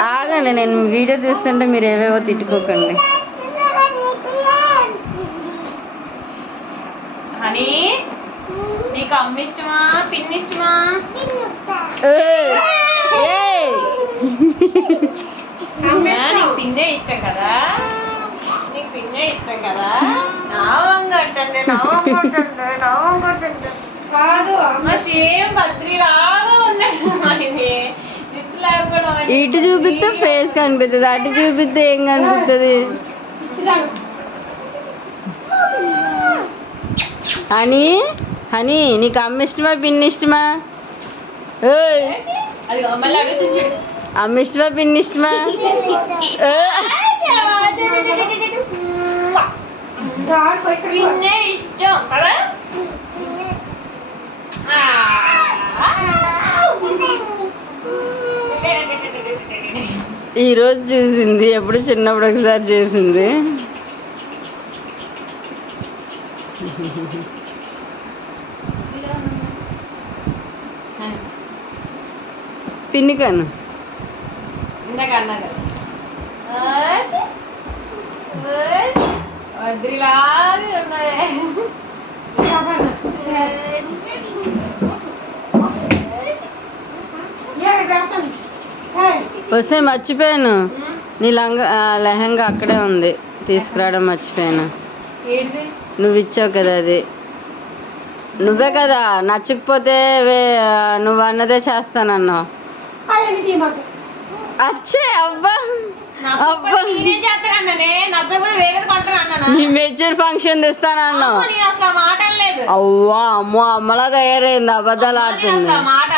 ఆగండి, నేను వీడియో తీస్తుంటే మీరు ఏవేవో తిట్టుకోకండి. హనీ నీకు అమ్మ ఇష్టమా పిన్ని ఇష్టమా? నీకు పిన్నే ఇష్టం కదా, నీకు పిన్నే ఇష్టం కదా. నావం కట్టండి కాదు అమ్మ సేమ్ బద్రిలాగా ఉన్నాడు. ఇటు చూపిస్తే ఫేస్ కనిపిస్తుంది, అటు చూపిస్తే ఏం కనిపిస్తుంది? హనీ హనీ నీకు అమ్మ ఇష్టమా పిన్ని ఇష్టమా? మళ్ళీ అడుగుతుంది, అమ్మ ఇష్టమా పిన్ని ఇష్టమా? పిన్నే ఇష్టం కదా. ఈరోజు చూసింది, ఎప్పుడు చిన్నప్పుడు ఒకసారి చేసింది. పిన్ని కను ఇందాక అన్నా కదా వద్రిలాగా ఉన్నదే. వస్తే మర్చిపోయాను, నీ లెహంగా అక్కడే ఉంది, తీసుకురావడం మర్చిపోయాను. నువ్వు ఇచ్చావు కదా అది, నువ్వే కదా నచ్చకపోతే నువ్వు అన్నదే చేస్తానన్నావు. అచ్చే అబ్బా అబ్బా, నీ మెచ్యూర్ ఫంక్షన్ తెస్తానన్నావు. అసలు మాట లేదు. అవ్వా అమ్మో, అమ్మలా తయారైంది, అబద్ధాలు ఆడుతుంది. మాట